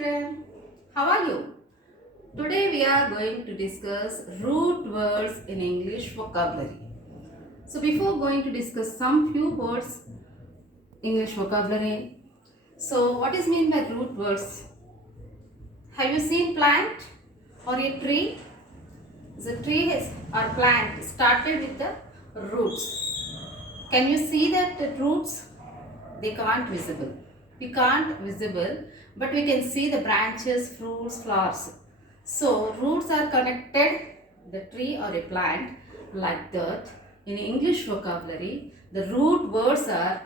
children, how are you? Today we are going to discuss root words in English vocabulary. So before going to discuss some few words English vocabulary. So what is mean by root words? Have you seen plant or a tree? The tree or plant started with the roots. Can you see that the roots? They can't visible. We can't visible, but we can see the branches, fruits, flowers. So roots are connected the tree or a plant like that. In English vocabulary, the root words are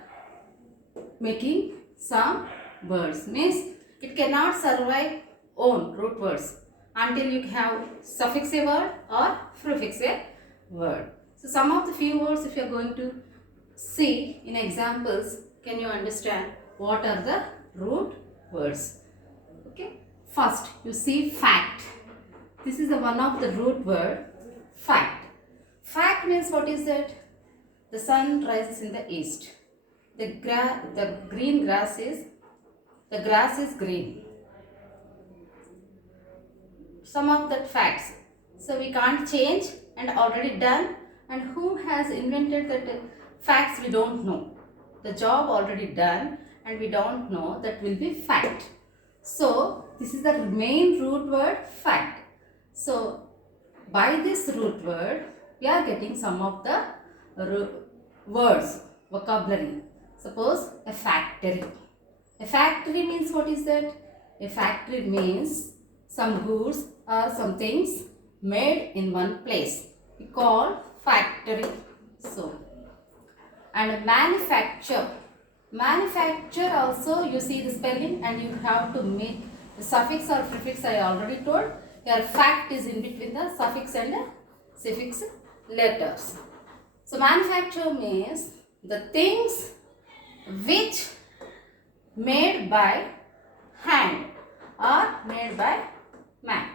making some words. Means it cannot survive on root words until you have suffix a word or prefix a word. So some of the few words if you are going to see in examples, can you understand what are the root words? Okay. First, you see fact. This is the one of the root word, fact. Fact means what is that? The sun rises in the east. The grass is green. Some of that facts. So we can't change and already done. And who has invented that facts we don't know. The job already done and we don't know, that will be fact. So this is the main root word, fact. So by this root word we are getting some of the words, vocabulary. Suppose a factory. A factory means what is that? A factory means some goods or some things made in one place. We call factory. So, and manufacture. Manufacture also you see the spelling and you have to make the suffix or prefix I already told. Your fact is in between the suffix and the suffix letters. So manufacture means the things which made by hand or made by man.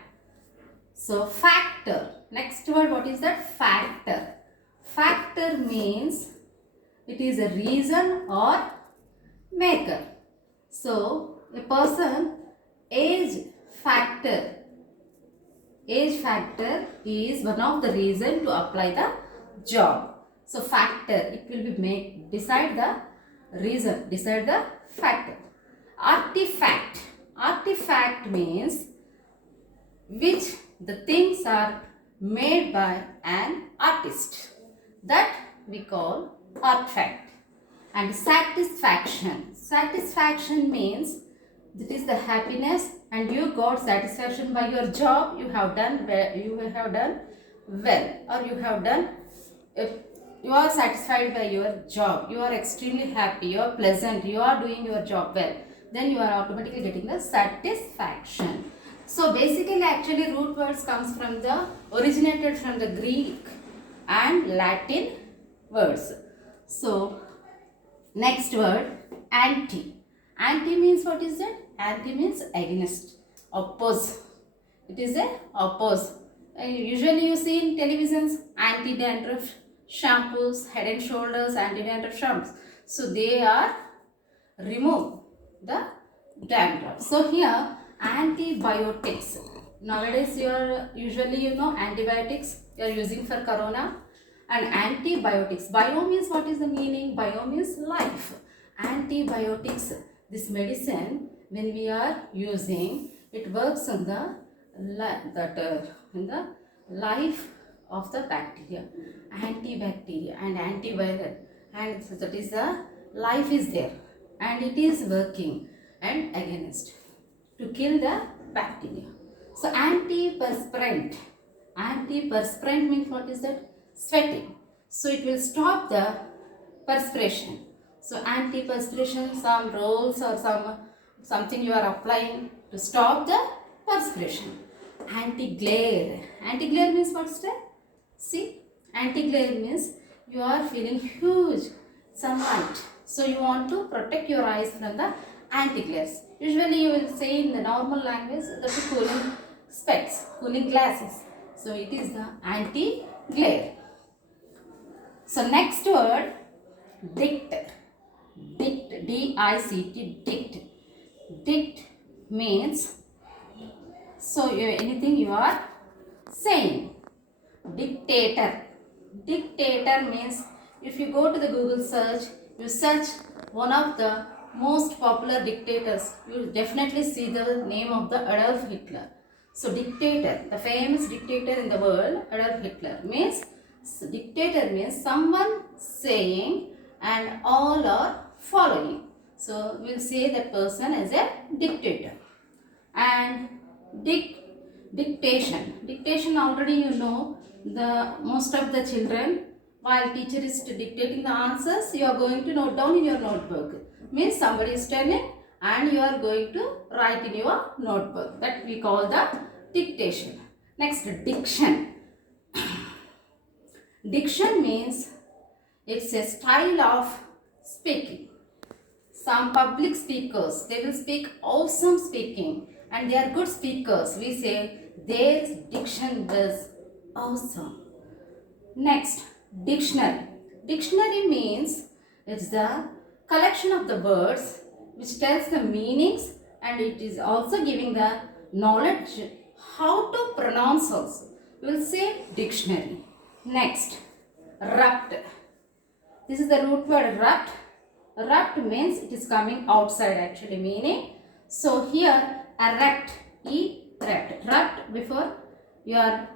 So factor. Next word, what is that? Factor. Factor means it is a reason or maker. So a person age factor. Age factor is one of the reason to apply the job. So factor, it will be decide the reason, decide the factor. Artifact. Artifact means which the things are made by an artist. That we call artifact. And satisfaction. Satisfaction means that is the happiness and you got satisfaction by your job. You have done well, or you have done. If you are satisfied by your job, you are extremely happy, you are pleasant, you are doing your job well, then you are automatically getting the satisfaction. So basically actually root words originated from the Greek and Latin words. So next word, anti. Anti means what is that? Anti means against, oppose. It is a oppose. Usually you see in televisions anti-dandruff shampoos, head and shoulders, anti-dandruff shampoos. So they are remove the dandruff. So here antibiotics. Nowadays you are usually antibiotics you are using for corona and antibiotics. Bio means what is the meaning? Bio means life. Antibiotics. This medicine when we are using, it works on the in the life of the bacteria, antibacteria and antiviral, and so that is the life is there and it is working and against to kill the bacteria. So antiperspirant. Antiperspirant means what is that? Sweating. So it will stop the perspiration. So antiperspiration, some rolls or something you are applying to stop the perspiration. Anti-glare. Anti-glare means what's that? See, anti-glare means you are feeling huge sunlight. So you want to protect your eyes from the anti-glares. Usually you will say in the normal language that is cooling specs, cooling glasses. So it is the anti-glare. So next word, dict. Dict, D-I-C-T, dict. Dict means, so anything you are saying. Dictator. Dictator means, if you go to the Google search, you search one of the most popular dictators, you will definitely see the name of the Adolf Hitler. So dictator, the famous dictator in the world, Adolf Hitler, means, dictator means someone saying and all are following. So we'll say that person as a dictator. And dictation. Dictation, already you know, the most of the children, while teacher is dictating the answers, you are going to note down in your notebook. Means somebody is telling and you are going to write in your notebook. That we call the dictation. Next, diction. Diction means it's a style of speaking. Some public speakers, they will speak awesome speaking and they are good speakers. We say their diction is awesome. Next, dictionary. Dictionary means it's the collection of the words which tells the meanings, and it is also giving the knowledge how to pronounce also. We will say dictionary. Next, rupt. This is the root word rupt. Rupt means it is coming outside actually meaning. So here erupt, erupt. Rupt, before your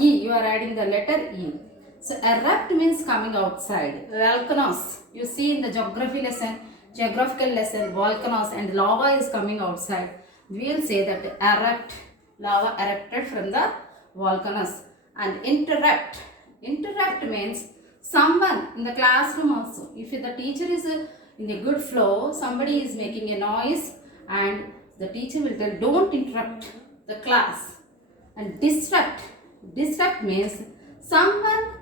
E, you are adding the letter E. So erupt means coming outside. Volcanoes, you see in the geographical lesson, volcanoes and lava is coming outside. We will say that erupt, lava erupted from the volcanoes. And interrupt. Interrupt means someone in the classroom also. If the teacher is in a good flow, somebody is making a noise and the teacher will tell, don't interrupt the class. And disrupt. Disrupt means someone,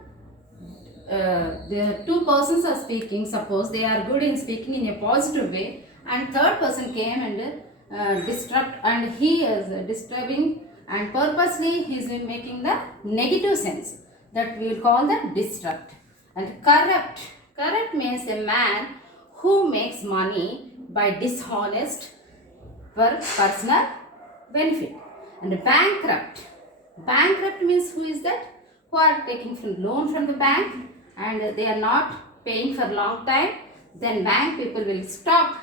the two persons are speaking, suppose they are good in speaking in a positive way, and third person came and disrupt, and he is disturbing and purposely he is making the negative sense. That we will call the disrupt. And corrupt. Corrupt means a man who makes money by dishonest for personal benefit. And bankrupt. Bankrupt means who is that? Who are taking loan from the bank and they are not paying for long time. Then bank people will stop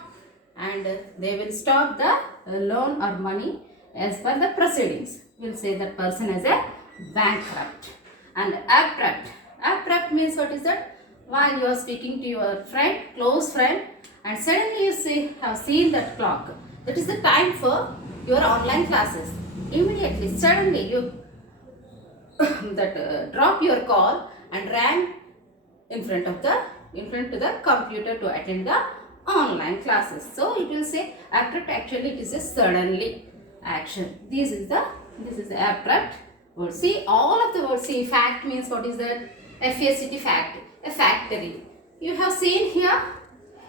and they will stop the loan or money as per the proceedings. We will say that person as a bankrupt. And abrupt. Abrupt means what is that? While you are speaking to your friend, close friend, and suddenly you have seen that clock. That is the time for your online classes. Immediately, suddenly you drop your call and ran in front to the computer to attend the online classes. So it will say abrupt. Actually, it is a suddenly action. This is the abrupt word. See, all of the words. See, fact means what is that? FACT, fact. A factory. You have seen here,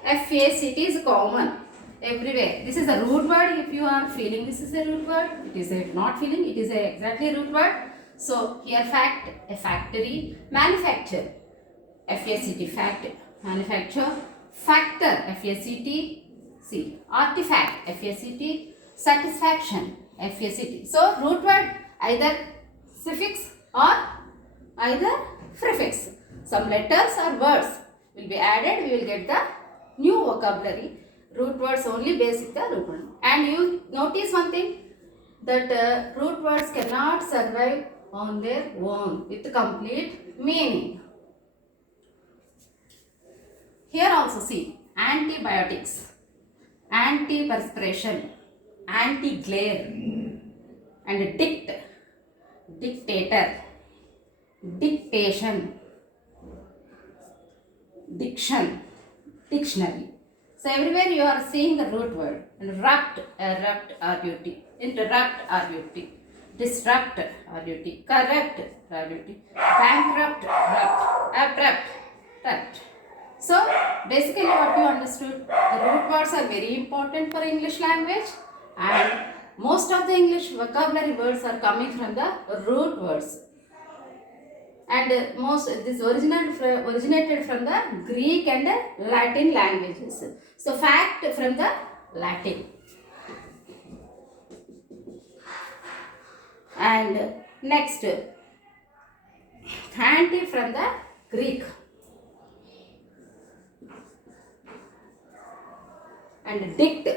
FACT is common everywhere. This is a root word. If you are feeling this is a root word, it is a not feeling, it is a exactly a root word. So here fact, a factory. Manufacture, FACT, fact, manufacture. Factor, FACT, see. Artifact, FACT. Satisfaction, FACT. So root word either suffix or either prefix. Some letters or words will be added. We will get the new vocabulary. Root words only basic the root word. And you notice one thing, that root words cannot survive on their own with complete meaning. Here also see antibiotics, antiperspiration, anti-glare, and dictator, dictation, diction, dictionary. So everywhere you are seeing the root word. And rupt, erupt, RUT, interrupt, RUT, disrupt, RUT, corrupt, RUT, bankrupt, rupt, abrupt, rupt. So basically what you understood, the root words are very important for English language, and most of the English vocabulary words are coming from the root words. And most this originated from the Greek and Latin languages. So fact from the Latin. And next, Thanti from the Greek. And dict